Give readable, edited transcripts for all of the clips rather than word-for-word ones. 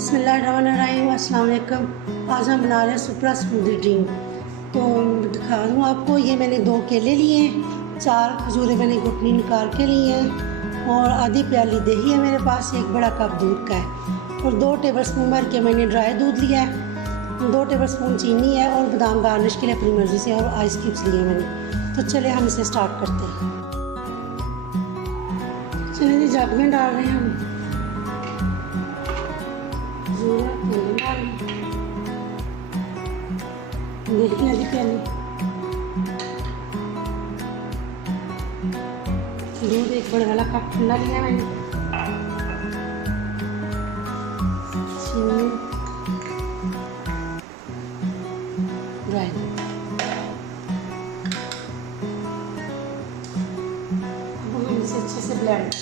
बिस्मिल्लाहिर्रहमानिर्रहीम, अस्सलाम वालेकुम। आज हम बना रहे हैं सुपरा स्मूदी ड्रिंक। तो दिखा दूँ आपको, ये मैंने 2 केले लिए हैं, 4 खजूरें मैंने घुटनी निकाल के लिए हैं और आधी प्याली दही है मेरे पास, 1 बड़ा कप दूध का है और 2 टेबलस्पून भर के मैंने ड्राई दूध लिया है, 2 टेबलस्पून चीनी है और बादाम गार्निश के लिए अपनी मर्ज़ी से, और आइस क्यूब्स लिए मैंने। तो चले हम इसे स्टार्ट करते हैं। चलिए जी, जग में डाल रहे हैं हम देखिए अभी प्याली दूध, 1 बड़ा वाला कप ठंडा लिया मैंने, चीनी, ड्राई अब हम इसे अच्छे से ब्लेंड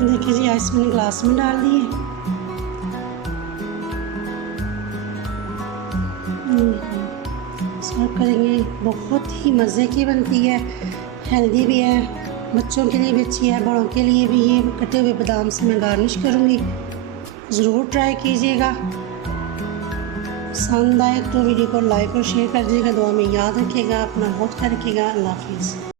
देखिए जी, आइस मैंने ग्लास में डाल दी है। सर्व करेंगे, बहुत ही मज़े की बनती है, हेल्दी भी है, बच्चों के लिए भी अच्छी है, बड़ों के लिए भी। ये कटे हुए बादाम से मैं गार्निश करूँगी, ज़रूर ट्राई कीजिएगा। पसंद आए तो वीडियो को लाइक और शेयर कर दीजिएगा। दुआ में याद रखिएगा, अपना बहुत ख्याल रखिएगा। अल्लाह हाफिज़।